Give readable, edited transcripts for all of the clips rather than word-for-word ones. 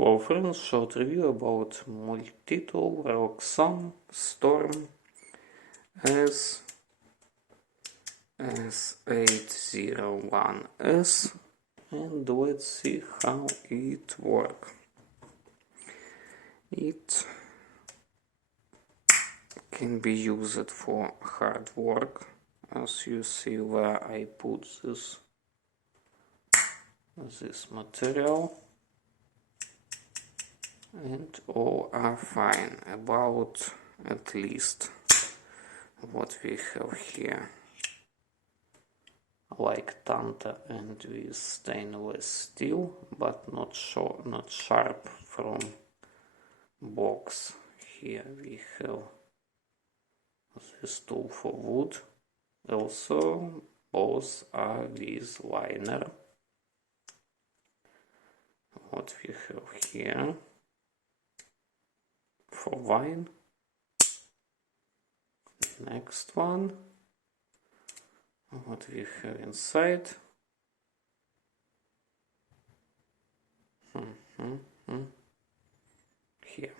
Hello friends, short review about multitool Roxon STORM S801S, and let's see how it works. It can be used for hard work, as you see where I put this material. And all are fine, about at least what we have here, like Tanta and with stainless steel, but not sharp from box. Here we have this tool for wood. Also both are with liner. What we have here for wine. Next one, what we have inside. Here,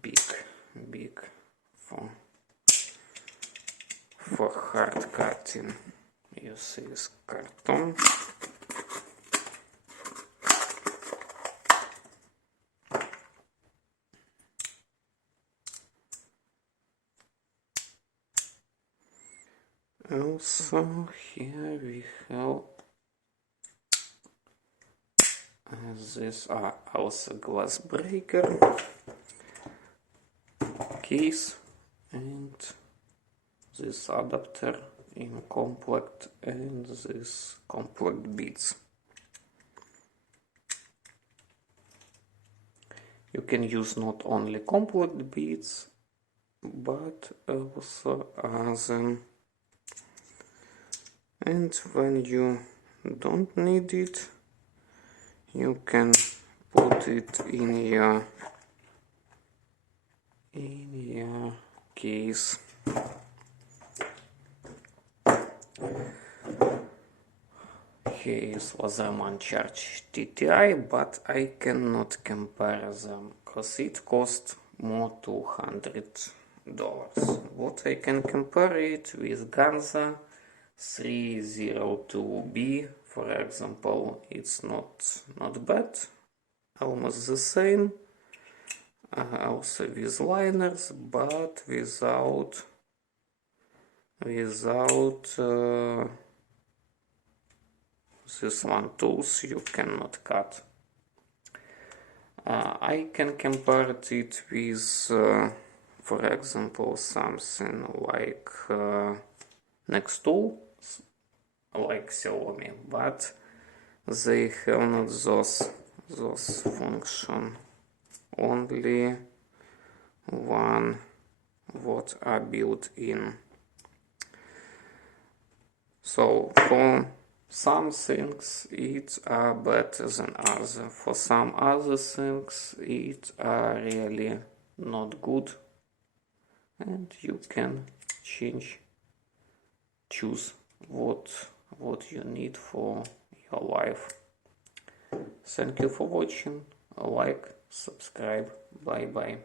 big for hard cutting. You see this carton. Also here we have this also glass breaker case and this adapter in complete and this complete bits. You can use not only complete bits but also other. And when you don't need it, you can put it in your case. Here is Roxon Charge TTI, but I cannot compare them because it costs more $200. What I can compare it with Ganza 302B, for example, it's not bad, almost the same, also with liners, but without this one tools you cannot cut. I can compare it with, for example, something like next tool, like Xiaomi, but they have not those function. Only one what are built in. So for some things it are better than others. For some other things it are really not good, and you can choose what you need for your life. Thank you for watching. Like, subscribe. Bye bye.